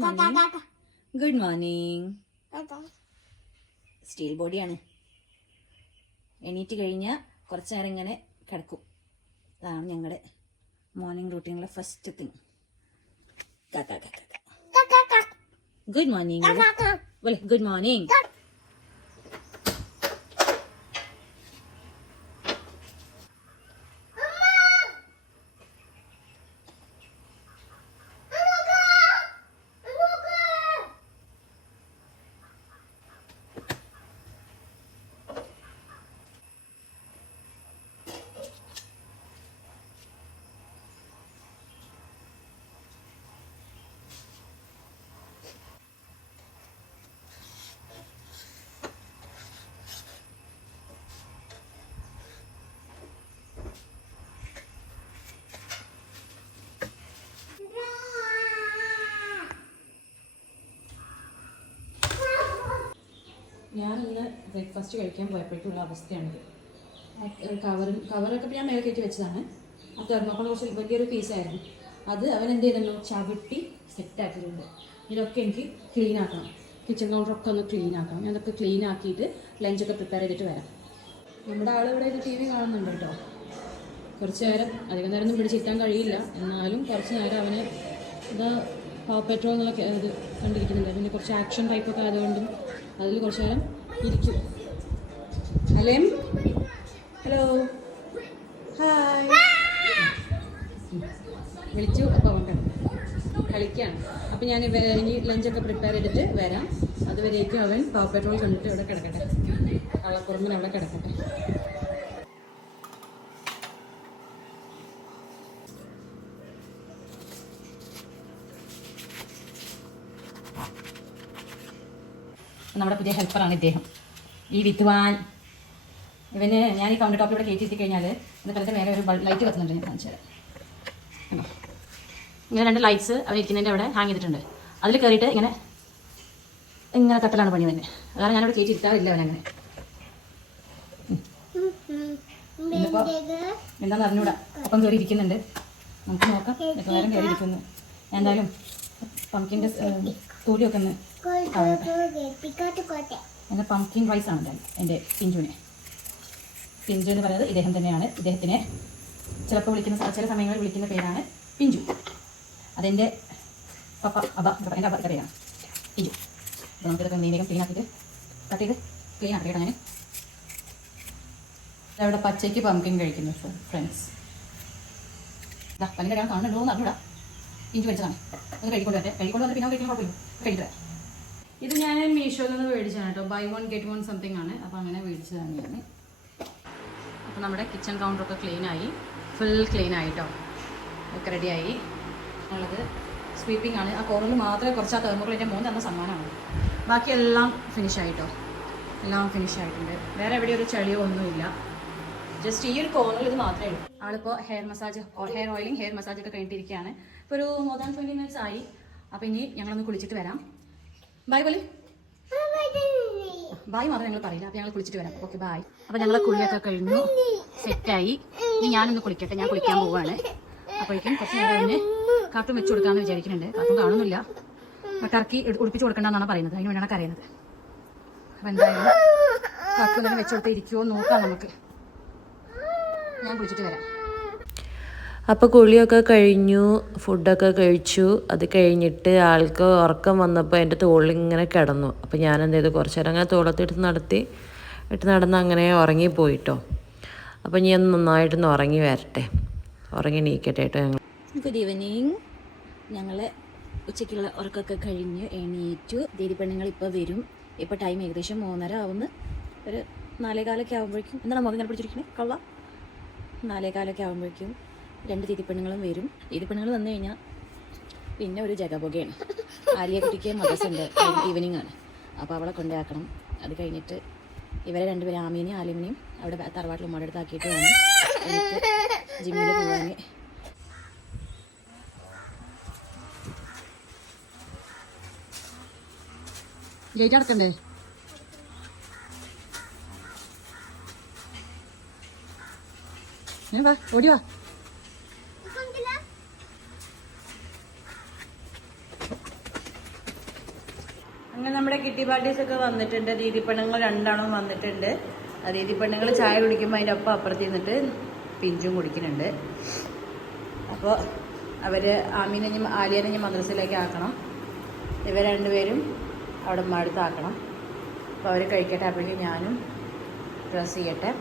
Good morning. Steel ബോഡിയാണ്. എണീറ്റ് കഴിഞ്ഞാൽ കുറച്ച് നേരം ഇങ്ങനെ കിടക്കും. അതാണ് ഞങ്ങളുടെ മോർണിംഗ് റൂട്ടീനിലെ first thing. Good morning. Good morning. ഞാനിന്ന് ബ്രേക്ക്ഫാസ്റ്റ് കഴിക്കാൻ പോയപ്പോഴേക്കുള്ള അവസ്ഥയാണിത്. കവറൊക്കെ ഞാൻ മേലെ കയറ്റി വെച്ചതാണ്. ആ തെർമോക്കോൾ കുറച്ച് വലിയൊരു പീസായിരുന്നു. അത് അവൻ എന്ത് ചെയ്തല്ലോ, ചവിട്ടി സെറ്റാക്കിയിട്ടുണ്ട്. ഇതൊക്കെ എനിക്ക് ക്ലീൻ ആക്കണം. കിച്ചൺ കൗണ്ടറൊക്കെ ഒന്ന് ക്ലീൻ ആക്കണം. ഞാനതൊക്കെ ക്ലീൻ ആക്കിയിട്ട് ലഞ്ചൊക്കെ പ്രിപ്പയർ ചെയ്തിട്ട് വരാം. നമ്മുടെ ആൾ ഇവിടെ ടി വി കാണുന്നുണ്ട് കേട്ടോ. കുറച്ച് നേരം, അധികം നേരം ഒന്നും പിടിച്ചിരുത്താൻ കഴിയില്ല. എന്നാലും കുറച്ച് നേരം അവന് ഇതാ പവർ പെട്രോൾ എന്നൊക്കെ ഇത് കണ്ടിരിക്കുന്നുണ്ട്. പിന്നെ കുറച്ച് ആക്ഷൻ ടൈപ്പൊക്കെ ആയതുകൊണ്ടും അതിൽ കുറച്ച് നേരം ഇരിക്കും. അലേം, ഹലോ, ഹായ് വിളിച്ചു. അപ്പോൾ അവൻ കളിക്കുകയാണ്. അപ്പോൾ ഞാൻ ഇനി ലഞ്ചൊക്കെ പ്രിപ്പയർ ചെയ്തിട്ട് വരാം. അതുവരേക്കും അവൻ പവർ പെട്രോൾ കണ്ടിട്ട് ഇവിടെ കിടക്കട്ടെ. കള്ളക്കുറുമ്പിന് അവിടെ കിടക്കട്ടെ. നമ്മുടെ പുതിയ ഹെൽപ്പറാണ് ഇദ്ദേഹം, ഈ വിദ്വാൻ. ഇവന് ഞാൻ ഈ കൗണ്ടർ ടോപ്പിലൂടെ കയറ്റി കഴിഞ്ഞാൽ എൻ്റെ തലത്തെ മേലെ ഒരു ലൈറ്റ് കത്തുന്നുണ്ട്. ഞാൻ കാണിച്ചു തരാം. ഇങ്ങനെ 2 ലൈറ്റ്സ് അവർ ഇരിക്കുന്നതിൻ്റെ അവിടെ ഹാങ് ചെയ്തിട്ടുണ്ട്. അതിൽ കയറിയിട്ട് ഇങ്ങനെ തട്ടലാണ് പണി തന്നെ. അതാണ് ഞാനിവിടെ കയറ്റി ഇരുത്താറില്ല അവനങ്ങനെ. ഇന്നിപ്പോൾ എന്താണെന്ന് അറിഞ്ഞൂടാ. അപ്പം കയറി ഇരിക്കുന്നുണ്ട്. നമുക്ക് നോക്കാം എത്ര നേരം കയറി ഇരിക്കുന്നു. ഞാൻ എന്തായാലും പംകിൻ്റെ തൂലിയൊക്കെ ഒന്ന് എൻ്റെ പംകിൻ റൈസാണ് എൻ്റെ പിഞ്ചുവിനെ. പിഞ്ചു എന്ന് പറയുന്നത് ഇദ്ദേഹം തന്നെയാണ്. ഇദ്ദേഹത്തിനെ ചിലപ്പോൾ ചില സമയങ്ങളിൽ വിളിക്കുന്ന പേരാണ് പിഞ്ചു. അതെൻ്റെ പപ്പ എൻ്റെ അപ്പ പേരാണ് പിഞ്ചു. അപ്പോൾ നമുക്കിതൊക്കെ വേഗം ക്ലീൻ ആക്കിയിട്ട് കട്ട് ചെയ്ത് ക്ലീൻ ആക്കി കേട്ടോ. ഞാൻ അവിടെ പച്ചയ്ക്ക് പംകിൻ കഴിക്കുന്നു ഫ്രണ്ട്സ്. ഇതാ പല്ലിൻ്റെ ഒരാൾ കാണുന്നുണ്ടോ എന്ന് അറിഞ്ഞൂടാ. പിഞ്ചു കഴിച്ചതാണ്. അത് കഴിക്കൊണ്ട് വരട്ടെ. കഴിക്കൊണ്ട് വന്നിട്ട് പിന്നെ കഴിക്കാൻ കുഴപ്പമില്ല. കഴിച്ചിട്ട് വരാം. ഇത് ഞാൻ മീഷോയിൽ നിന്ന് മേടിച്ചതാണ് കേട്ടോ. ബൈ 1 get 1 സംതിങ് ആണ്. അപ്പോൾ അങ്ങനെ മേടിച്ചത് തന്നെയാണ്. അപ്പോൾ നമ്മുടെ കിച്ചൺ കൗണ്ടറൊക്കെ ക്ലീനായി, ഫുൾ ക്ലീനായി കേട്ടോ. ഒക്കെ റെഡിയായി. ഉള്ളത് സ്വീപ്പിംഗ് ആണ്. ആ കോർണറിൽ മാത്രമേ കുറച്ച് ആ തെർമോക്കോളിൻ്റെ മോൻ തന്ന സമ്മാനമാണ്. ബാക്കിയെല്ലാം ഫിനിഷായിട്ടോ. എല്ലാം ഫിനിഷായിട്ടുണ്ട്. വേറെ എവിടെ ഒരു ചെളിയോ ഒന്നുമില്ല. ജസ്റ്റ് ഈ ഒരു കോർണറിൽ ഇത് മാത്രമേ ഉള്ളൂ. ആളിപ്പോൾ ഹെയർ ഓയിലിംഗ് ഹെയർ മസാജ് ഒക്കെ കഴിഞ്ഞിട്ടിരിക്കുകയാണ്. ഇപ്പോൾ ഒരു more than 20 minutes ആയി. അപ്പോൾ ഇനി ഞങ്ങളൊന്ന് കുളിച്ചിട്ട് വരാം. ബായ് പോലെ ബായ് മാത്രം ഞങ്ങൾ പറയില്ല. അപ്പോൾ ഞങ്ങൾ കുളിച്ചിട്ട് വരാം. Okay bye. അപ്പോൾ ഞങ്ങളെ കുളിയൊക്കെ കഴിഞ്ഞു, സെറ്റായി. ഇനി ഞാനൊന്ന് കുളിക്കട്ടെ. ഞാൻ കുളിക്കാൻ പോവുകയാണ്. അപ്പോഴേക്കും കുറച്ച് നേരം അതിന് കാർട്ടൂൺ വെച്ച് കൊടുക്കാമെന്ന് വിചാരിക്കുന്നുണ്ട്. കാർട്ടൂൺ കാണുന്നില്ല. ടർക്കി ഉടുപ്പിച്ച് കൊടുക്കണ്ടെന്നാണ് പറയുന്നത്. അതിന് വേണ്ടിയാണ് കരയുന്നത്. അപ്പോൾ എന്തായാലും കാർട്ടൂൺ തന്നെ വെച്ച് കൊടുത്ത് ഇരിക്കുമോ നോക്കാം നമുക്ക്. ഞാൻ കുളിച്ചിട്ട് വരാം. അപ്പോൾ കുളിയൊക്കെ കഴിഞ്ഞു, ഫുഡൊക്കെ കഴിച്ചു. അത് കഴിഞ്ഞിട്ട് ആൾക്ക് ഉറക്കം വന്നപ്പോൾ എൻ്റെ തോളിലിങ്ങനെ കിടന്നു. അപ്പോൾ ഞാൻ എന്ത് ചെയ്തു, കുറച്ച് നേരം അങ്ങനെ തോളത്തിട്ട് നടന്ന് അങ്ങനെ ഉറങ്ങിപ്പോയിട്ടോ. അപ്പോൾ ഞാൻ നന്നായിട്ടൊന്ന് ഉറങ്ങി വരട്ടെ, ഉറങ്ങി നീക്കട്ടെ കേട്ടോ. Good evening. ഞങ്ങൾ ഉച്ചയ്ക്കുള്ള ഉറക്കമൊക്കെ കഴിഞ്ഞ് എണീറ്റു. ദീദി പെണ്ണുങ്ങൾ ഇപ്പോൾ വരും. ഇപ്പോൾ ടൈം ഏകദേശം 3:30 ആവുന്നു. ഒരു 4:15 ആകുമ്പോഴേക്കും എന്താണ് മുഖം ഇങ്ങനെ പിടിച്ചിരിക്കുന്നത് കള്ള. 4:15 ആകുമ്പോഴേക്കും 2 തീറ്റിപ്പെണ്ണുങ്ങളും വരും. തീറ്റിപ്പെണ്ണുങ്ങൾ വന്നു കഴിഞ്ഞാൽ പിന്നെ ഒരു ജഗബുകയാണ്. ആലിയക്കുട്ടിക്ക് മദ്രസയുണ്ട്, ഈവനിങ് ആണ്. അപ്പോൾ അവളെ കൊണ്ടാക്കണം. അത് കഴിഞ്ഞിട്ട് ഇവരെ 2 പേരും ആമീനെയും ആലിമിനെയും അവിടെ തറവാട്ടിൽ ഉമ്മടുത്താക്കിയിട്ട് വേണം എനിക്ക് ജിമ്മിൽ പോകാൻ. ഗേറ്റ് അടക്കണ്ടേ? വാ, ഓടി വാ. അങ്ങനെ നമ്മുടെ കിട്ടി പാർട്ടീസ് ഒക്കെ വന്നിട്ടുണ്ട്. ദീദി പെണ്ണുങ്ങൾ രണ്ടെണ്ണം വന്നിട്ടുണ്ട്. ദീദി പെണ്ണുങ്ങൾ ചായ കുടിക്കുമ്പോൾ അതിൻ്റെ ഒപ്പം അപ്പുറത്ത് നിന്നിട്ട് പിഞ്ചും കുടിക്കുന്നുണ്ട്. അപ്പോൾ അവർ ആമീനെഞ്ഞും ആലിയനെഞ്ഞും മദ്രസയിലേക്ക് ആക്കണം. ഇവർ രണ്ടുപേരും അവിടെ അടുത്താക്കണം. അപ്പോൾ അവർ കഴിക്കട്ടെ. അപ്പോഴേക്കും ഞാനും ഡ്രസ്സ് ചെയ്യട്ടെ.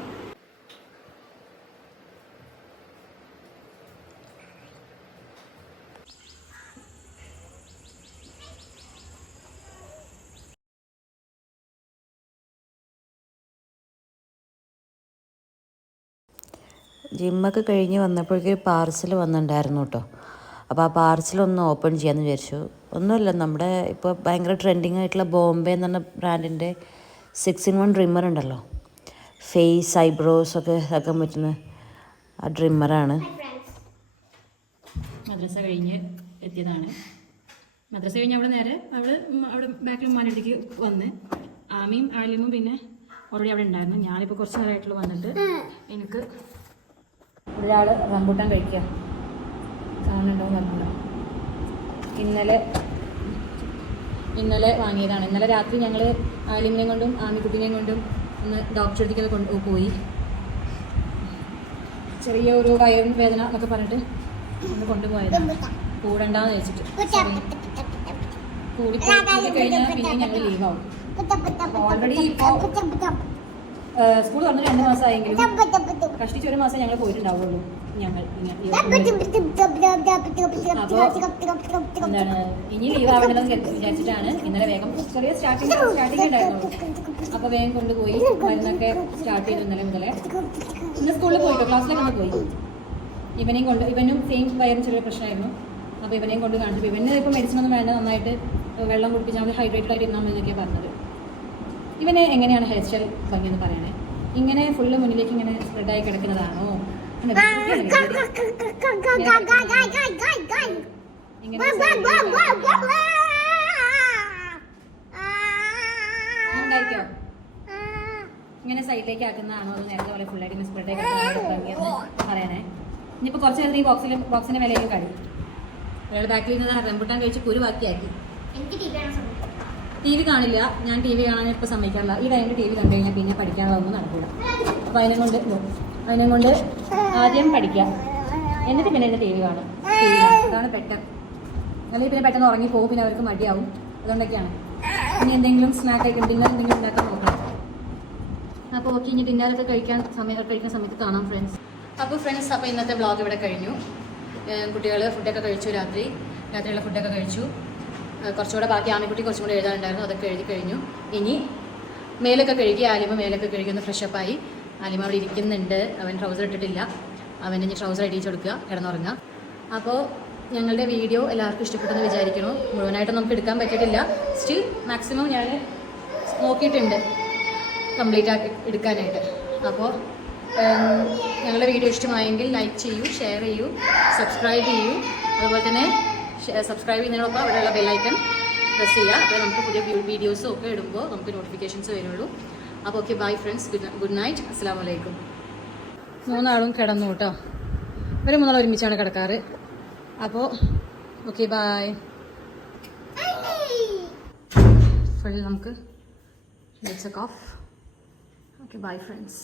ജിമ്മൊക്കെ കഴിഞ്ഞ് വന്നപ്പോഴേക്കും ഒരു പാർസൽ വന്നിട്ടുണ്ടായിരുന്നു കേട്ടോ. അപ്പോൾ ആ പാർസലൊന്ന് ഓപ്പൺ ചെയ്യാമെന്ന് വിചാരിച്ചു. ഒന്നുമില്ല, നമ്മുടെ ഇപ്പോൾ ഭയങ്കര ട്രെൻഡിങ് ആയിട്ടുള്ള ബോംബെ എന്ന് പറഞ്ഞ ബ്രാൻഡിൻ്റെ 6-in-1 ഡ്രിമ്മർ ഉണ്ടല്ലോ, ഫേസ് ഐബ്രോസ് ഒക്കെ ആക്കാൻ പറ്റുന്ന ആ ഡ്രിമ്മറാണ്. മദ്രസ കഴിഞ്ഞ് എത്തിയതാണ്. മദ്രസ കഴിഞ്ഞ് അവിടെ നേരെ അവിടെ ബാക്കിൽ ഉമ്മാനടുത്തേക്ക് വന്ന് ആമിയും ആലിമും പിന്നെ ഓൾറെഡി അവിടെ ഉണ്ടായിരുന്നു. ഞാനിപ്പോൾ കുറച്ച് നേരമായിട്ടുള്ള വന്നിട്ട് എനിക്ക് ഒരാൾ റംബൂട്ടാൻ കഴിക്കുക കാണുന്നുണ്ടോ റംബൂട്ടാൻ ഇന്നലെ വാങ്ങിയതാണ്. ഇന്നലെ രാത്രി ഞങ്ങൾ ആലിമിനെയും കൊണ്ടും ആമിക്കുട്ടിനെയും കൊണ്ടും ഒന്ന് ഡോക്ടറെ അടുത്തേക്ക് പോയി. ചെറിയ ഒരു വയറിന് വേദന എന്നൊക്കെ പറഞ്ഞിട്ട് ഒന്ന് കൊണ്ടുപോയതാണ്. കൂടണ്ടെന്ന് വെച്ചിട്ട് കൂടി കഴിഞ്ഞാൽ പിന്നെ ഞങ്ങൾ ലീവാവും. ഓൾറെഡി സ്കൂൾ തുറന്ന് 2 മാസമായെങ്കിലും കഷ്ടിച്ച് 1 മാസം ഞങ്ങൾ പോയിട്ടുണ്ടാവുള്ളൂ. ഞങ്ങൾ എന്താണ് ഇനി ലീവ് ആവണമെന്ന് വിചാരിച്ചിട്ടാണ് ഇന്നലെ വേഗം ചെറിയ സ്റ്റാർട്ടിങ് ഉണ്ടായിരുന്നുള്ളൂ. അപ്പോൾ വേഗം കൊണ്ടുപോയി മരുന്നൊക്കെ സ്റ്റാർട്ട് ചെയ്തു ഇന്നലെ മുതലേ. ഇന്ന് സ്കൂളിൽ പോയിട്ടോ, ക്ലാസ്സിലൊക്കെ ഒന്ന് പോയി. ഇവനും സെയിം വയറിന് ചെറിയ പ്രശ്നമായിരുന്നു. അപ്പോൾ ഇവനെയും കൊണ്ട് കാണിച്ചു. ഇവന് ഇപ്പോൾ മെഡിസിൻ ഒന്നും വേണ്ട, നന്നായിട്ട് വെള്ളം കുടിപ്പിച്ചാൽ മതി, ഹൈഡ്രേറ്റഡ് ആയിട്ട് ഇരുന്നാൽ മതി എന്നൊക്കെയാണ് പറഞ്ഞത്. ഇവന് എങ്ങനെയാണ് ഹെയർ സ്റ്റൈൽ ഭംഗിയെന്ന് പറയണേ? ഇങ്ങനെ ഫുള്ള് മുന്നിലേക്ക് ഇങ്ങനെ സ്പ്രെഡായി കിടക്കുന്നതാണോ? ഉണ്ടായിരിക്കോ? ഇങ്ങനെ സൈഡിലേക്ക് ആക്കുന്നതാണോ അത് നേരത്തെ പോലെ ഫുള്ളായിട്ട് ഇങ്ങനെ സ്പ്രെഡായി കിടക്കുന്ന ഭംഗിയെന്ന് പറയണേ. ഇനിയിപ്പോൾ കുറച്ച് നേരത്തെ ഈ ബോക്സിന്റെ വിലയൊക്കെ കഴിയും. ഒരാൾ ബാക്കിൽ നിന്ന് റംബൂട്ടാൻ കഴിച്ച് കുരു ബാക്കിയാക്കി. TV കാണില്ല, ഞാൻ TV കാണാൻ ഇപ്പോൾ സമ്മതിക്കാറില്ല. ഈ ടൈമിൽ TV കണ്ടു കഴിഞ്ഞാൽ പിന്നെ പഠിക്കാനുള്ളതൊന്നും നടക്കില്ല. അപ്പോൾ അതിനെ കൊണ്ട് ആദ്യം പഠിക്കാം, എന്നിട്ട് പിന്നെ TV കാണും. അതാണ് ബെറ്റർ. അല്ലെങ്കിൽ പിന്നെ പെട്ടെന്ന് ഉറങ്ങിപ്പോകും, പിന്നെ അവർക്ക് മടിയാവും. അതുകൊണ്ടൊക്കെയാണ്. ഇനി എന്തെങ്കിലും സ്നാക്ക് ആയിട്ട് ഡിന്നർ എന്തെങ്കിലും ഉണ്ടാക്കാൻ നോക്കണം. അപ്പോൾ ഓക്കെ, ഇനി ഡിന്നറൊക്കെ കഴിക്കുന്ന സമയത്ത് കാണാം ഫ്രണ്ട്സ്. അപ്പോൾ ഇന്നത്തെ വ്ളോഗ് ഇവിടെ കഴിഞ്ഞു. കുട്ടികൾ ഫുഡൊക്കെ കഴിച്ചു. രാത്രിയുള്ള ഫുഡൊക്കെ കഴിച്ചു. കുറച്ചുകൂടെ ബാക്കി ആമിക്കുട്ടി കുറച്ചും കൂടെ എഴുതാനുണ്ടായിരുന്നു, അതൊക്കെ എഴുതി കഴിഞ്ഞു. ഇനി മേലൊക്കെ കഴുകി ആലിമ മേലൊക്കെ കഴുകി ഒന്ന് ഫ്രഷപ്പായി. ആലിമ അവിടെ ഇരിക്കുന്നുണ്ട്. അവൻ ട്രൗസർ ഇട്ടിട്ടില്ല. അവൻ്റെ ഇനി ട്രൗസർ അടിച്ച് കൊടുക്കുക, കിടന്നുറങ്ങുക. അപ്പോൾ ഞങ്ങളുടെ വീഡിയോ എല്ലാവർക്കും ഇഷ്ടപ്പെട്ടെന്ന് വിചാരിക്കുന്നു. മുഴുവനായിട്ട് നമുക്ക് എടുക്കാൻ പറ്റിയിട്ടില്ല. സ്റ്റിൽ മാക്സിമം ഞാൻ നോക്കിയിട്ടുണ്ട് കംപ്ലീറ്റ് ആക്കി എടുക്കാനായിട്ട്. അപ്പോൾ ഞങ്ങളുടെ വീഡിയോ ഇഷ്ടമായെങ്കിൽ ലൈക്ക് ചെയ്യൂ, ഷെയർ ചെയ്യൂ, സബ്സ്ക്രൈബ് ചെയ്യൂ. അതുപോലെ തന്നെ സബ്സ്ക്രൈബ് ചെയ്യുന്നതിനൊപ്പം അവിടെയുള്ള ബെല്ലൈക്കൺ പ്രസ് ചെയ്യുക. അപ്പോൾ നമുക്ക് പുതിയ വീഡിയോസും ഒക്കെ ഇടുമ്പോൾ നമുക്ക് നോട്ടിഫിക്കേഷൻസ് വരുള്ളൂ. അപ്പോൾ okay, bye friends, good night, അസ്സലാമു അലൈക്കും. 3 കിടന്നു കേട്ടോ. 3 ഒരുമിച്ചാണ് കിടക്കാറ്. അപ്പോൾ ഓക്കെ, ബൈ. ഫുൾ നമുക്ക് let's of. Okay, bye friends.